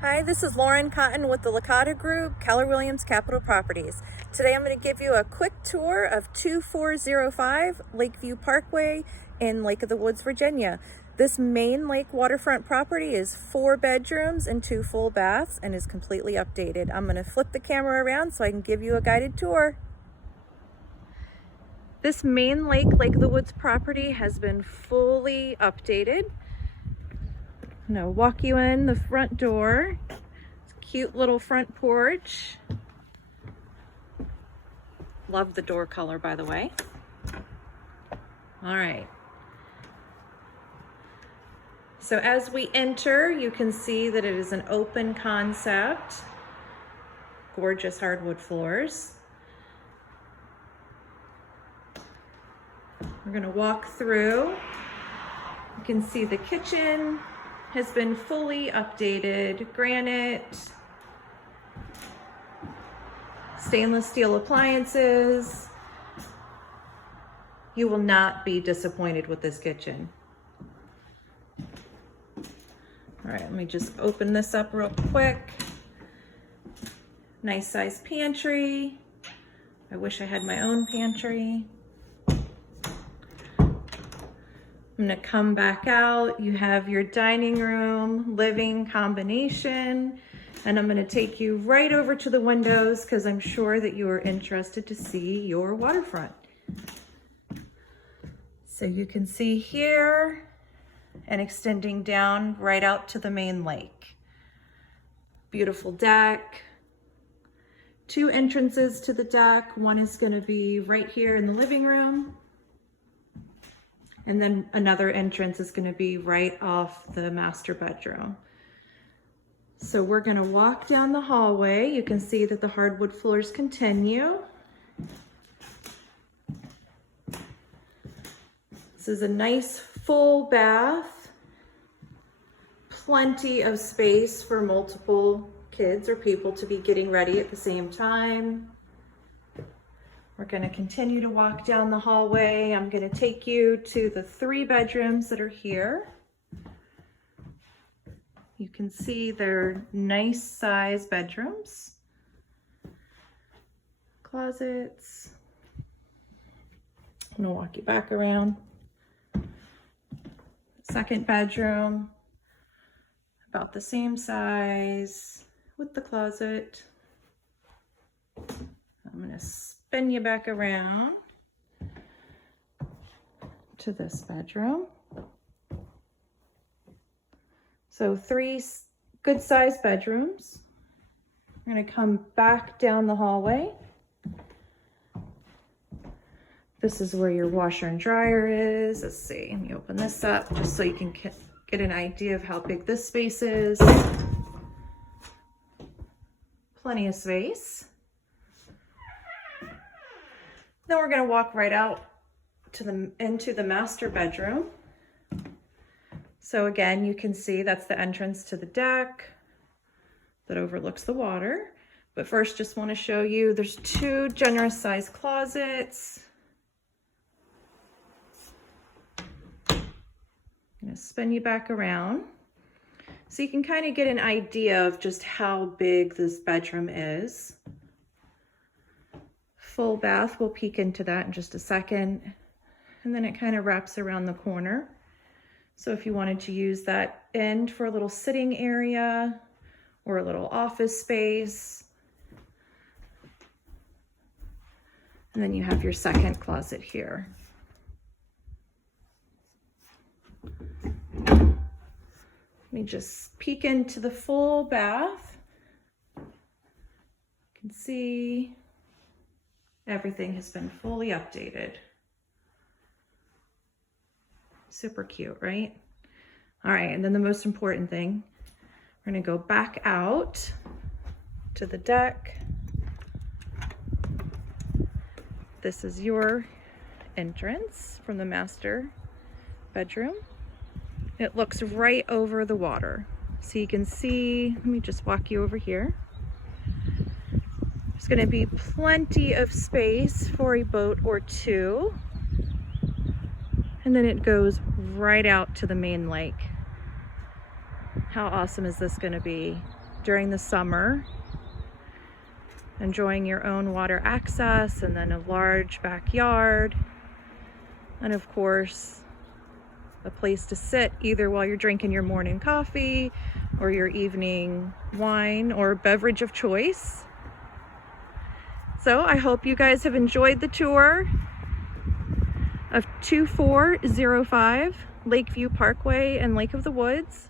Hi, this is Lauren Cotton with the Licata Group, Keller Williams Capital Properties. Today I'm going to give you a quick tour of 2405 Lakeview Parkway in Lake of the Woods, Virginia. This main lake waterfront property is 4 bedrooms and 2 full baths and is completely updated. I'm going to flip the camera around so I can give you a guided tour. This main Lake of the Woods property has been fully updated. I'm gonna walk you in the front door. It's a cute little front porch. Love the door color, by the way. All right. So as we enter, you can see that it is an open concept. Gorgeous hardwood floors. We're gonna walk through. You can see the kitchen has been fully updated. Granite, stainless steel appliances. You will not be disappointed with this kitchen. All right, let me just open this up real quick. Nice size pantry. I wish I had my own pantry. I'm gonna come back out. You have your dining room, living combination, and I'm gonna take you right over to the windows because I'm sure that you are interested to see your waterfront. So you can see here and extending down right out to the main lake. Beautiful deck. 2 entrances to the deck. One is gonna be right here in the living room. And then another entrance is gonna be right off the master bedroom. So we're gonna walk down the hallway. You can see that the hardwood floors continue. This is a nice full bath. Plenty of space for multiple kids or people to be getting ready at the same time. We're gonna continue to walk down the hallway. I'm gonna take you to the 3 bedrooms that are here. You can see they're nice size bedrooms. Closets. I'm gonna walk you back around. 2nd bedroom, about the same size with the closet. I'm gonna spin you back around to this bedroom. So 3 good sized bedrooms. We're gonna come back down the hallway. This is where your washer and dryer is. Let's see, let me open this up just so you can get an idea of how big this space is. Plenty of space. Then we're gonna walk right out to into the master bedroom. So again, you can see that's the entrance to the deck that overlooks the water. But first, just wanna show you, there's 2 generous sized closets. I'm gonna spin you back around so you can kind of get an idea of just how big this bedroom is. Full bath, we'll peek into that in just a second. And then it kind of wraps around the corner. So if you wanted to use that end for a little sitting area or a little office space. And then you have your 2nd closet here. Let me just peek into the full bath. You can see everything has been fully updated. Super cute, right? All right, and then the most important thing, we're gonna go back out to the deck. This is your entrance from the master bedroom. It looks right over the water. So you can see, let me just walk you over here. There's gonna be plenty of space for a boat or 2. And then it goes right out to the main lake. How awesome is this gonna be? during the summer, enjoying your own water access and then a large backyard. And of course, a place to sit either while you're drinking your morning coffee or your evening wine or beverage of choice. So I hope you guys have enjoyed the tour of 2405 Lakeview Parkway and Lake of the Woods.